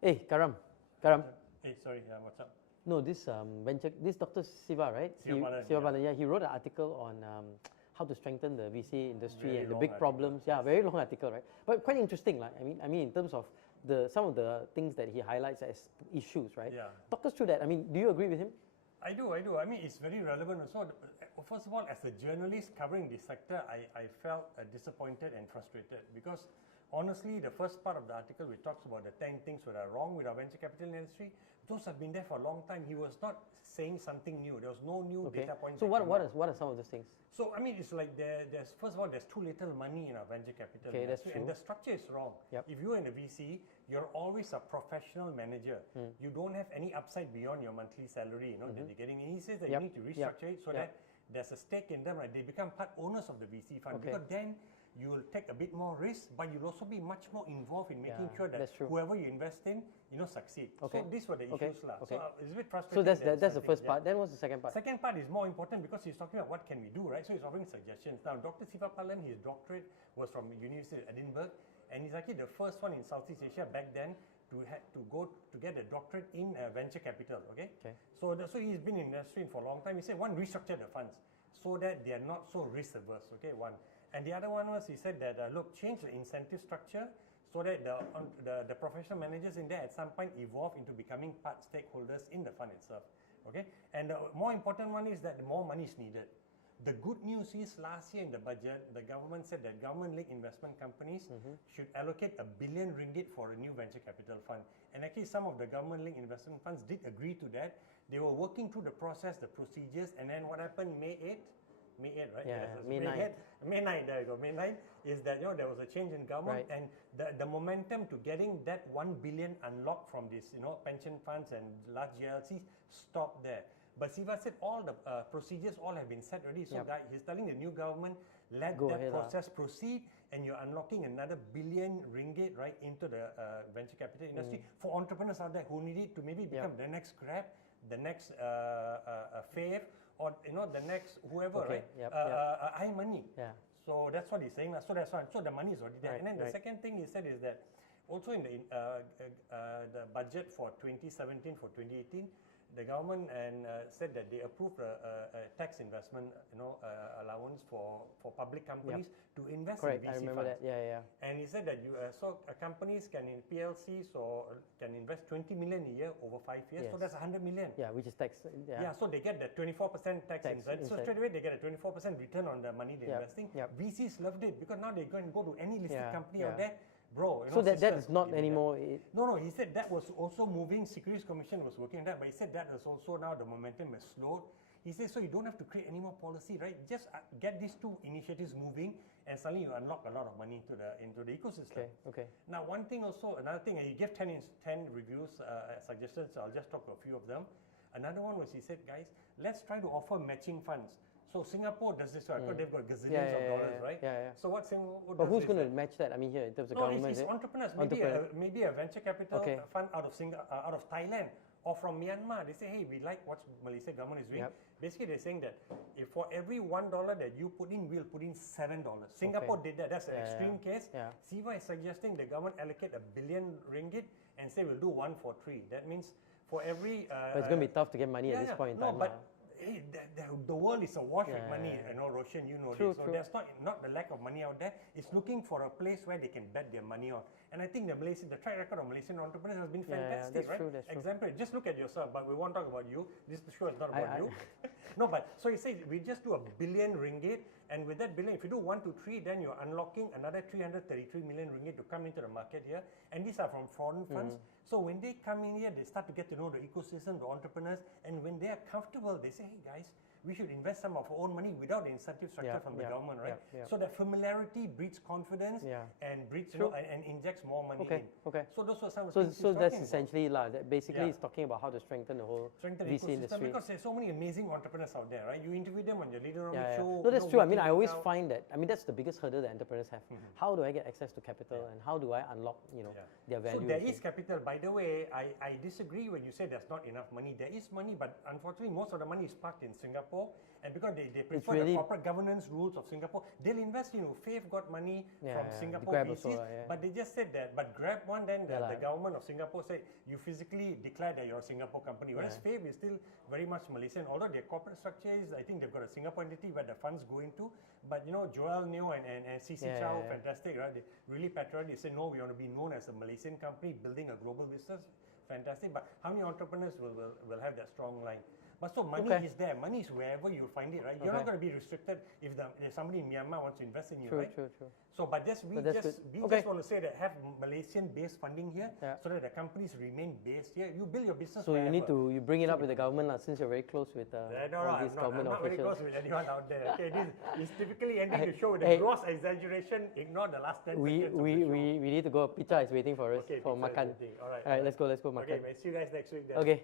Hey, Karam. Hey, sorry, what's up? No, this Dr. Siva, right? Siva Balan, Yeah, he wrote an article on how to strengthen the VC industry Very and the long big article, problems. Yeah, very long article, right? But quite interesting, like, I mean, in terms of some of the things that he highlights as issues, right? Yeah. Talk us through that. I mean, do you agree with him? I do. I mean, it's very relevant also. First of all, as a journalist covering this sector, I felt disappointed and frustrated because honestly, the first part of the article, which talks about the 10 things that are wrong with our venture capital industry, those have been there for a long time. He was not saying something new. There was no new data points. So what are some of those things? So I mean, it's like there's first of all, there's too little money in our venture capital industry, that's true. and the structure is wrong. Yep. If you're in a VC, you're always a professional manager. You don't have any upside beyond your monthly salary, that you're getting. And he says that you need to restructure it so that there's a stake in them, right? They become part owners of the VC fund because then you will take a bit more risk, but you'll also be much more involved in making sure that whoever you invest in, succeed. So these were the issues. So it's a bit frustrating. So that's the first part. Then what's the second part? Second part is more important because he's talking about what can we do, right? So he's offering suggestions. Now, Dr. Siva Balan, his doctorate was from the University of Edinburgh, and he's actually the first one in Southeast Asia back then to get a doctorate in venture capital. Okay. So he's been in the industry for a long time. He said one, restructure the funds so that they are not so risk averse. Okay, one. And the other one was he said that look, change the incentive structure so that the professional managers in there at some point evolve into becoming part stakeholders in the fund itself. Okay, and the more important one is that more money is needed. The good news is last year in the budget, the government said that government-linked investment companies should allocate R1 billion for a new venture capital fund. And actually some of the government-linked investment funds did agree to that. They were working through the process, the procedures, and then what happened May 8th, right? Yeah, May 9th. May 9th, there you go. May 9th is that there was a change in government, and the momentum to getting that 1 billion unlocked from this, pension funds and large GLCs stopped there. But Siva said all the procedures all have been set already. So he's telling the new government, let that process proceed, and you're unlocking another R1 billion, right, into the venture capital industry for entrepreneurs out there who need it to maybe become the next Grab, the next Fave, or the next whoever, right? iMoney. So that's what he's saying. So that's why. So the money is already there. And then the second thing he said is that also in the budget for 2017 for 2018. The government said that they approved a tax investment, allowance for public companies to invest in VC I remember funds. that. And he said that companies can in PLCs can invest 20 million a year over 5 years. So that's 100 million. Yeah, which is tax. So they get the 24% tax instead. So straight away they get a 24% return on the money they're investing. VCs loved it because now they can go to any listed company out there. Bro, so that is not anymore. No, he said that was also moving. Securities Commission was working on that, but he said that is also now the momentum has slowed. He says so you don't have to create any more policy, right? Just get these two initiatives moving, and suddenly you unlock a lot of money into the ecosystem. Okay. Now, another thing, he gave 10 reviews, suggestions. So I'll just talk a few of them. Another one was he said, guys, let's try to offer matching funds. So Singapore does this, right? Because they've got gazillions of dollars, right? So what Singapore does? But who's going to match that? I mean, here in terms of government, it's entrepreneurs. Maybe a venture capital fund out of Thailand or from Myanmar. They say, hey, we like what Malaysia government is doing. Basically, they're saying that if for every $1 that you put in, we'll put in $7. Singapore did that. That's an extreme case. Siva is suggesting the government allocate R1 billion and say we'll do 1 for 3. That means for every. But it's going to be tough to get money at this point in time. Hey, the world is awash with money, Roshan, this. So there's not the lack of money out there. It's looking for a place where they can bet their money on. And I think the track record of Malaysian entrepreneurs has been fantastic, right? That's true. Exemplary. Just look at yourself, but we won't talk about you. This show is not about you. No, but so he says we just do R1 billion, and with that billion, if you do 1 to 3, then you're unlocking another 333 million ringgit to come into the market here. And these are from foreign funds. So when they come in here, they start to get to know the ecosystem, the entrepreneurs, and when they are comfortable, they say, hey guys, we should invest some of our own money without the incentive structure from the government, right? So that familiarity breeds confidence and breeds and injects more money in. So those were some of the things So that's essentially basically it's talking about how to strengthen the whole VC industry. Because there's so many amazing entrepreneurs out there, right? You interview them on your Leaderonomics show. No, that's true. I mean, I always find that. I mean, that's the biggest hurdle that entrepreneurs have. How do I get access to capital, and how do I unlock, their value? So there is capital. By the way, I disagree when you say there's not enough money. There is money, but unfortunately, most of the money is parked in Singapore. Singapore, and because they prefer really the corporate governance rules of Singapore, they'll invest. Faith got money from Singapore Grab VCs, also, yeah. but they just said that. But Grab one, then the government of Singapore said you physically declare that you're a Singapore company. Whereas Faith is still very much Malaysian. Although their corporate structure is, I think they've got a Singapore entity where the funds go into. But Joel Neo and CC Chow, fantastic, right? They really patriotic. They say no, we want to be known as a Malaysian company building a global business. Fantastic. But how many entrepreneurs will have that strong line? But so money is there. Money is wherever you find it, right? You're not going to be restricted if somebody in Myanmar wants to invest in you, right? True. So, but we just want to say that have Malaysian-based funding here, so that the companies remain based here. You build your business. So wherever. you bring it up with the government since you're very close with all these government I'm not very officials. close with anyone out there. Okay, it's typically ending the show with a gross exaggeration. Ignore the last 10 seconds of the show. We need to go. Pizza is waiting for us for makan. All right, let's go makan. Okay, see you guys next week then. Okay.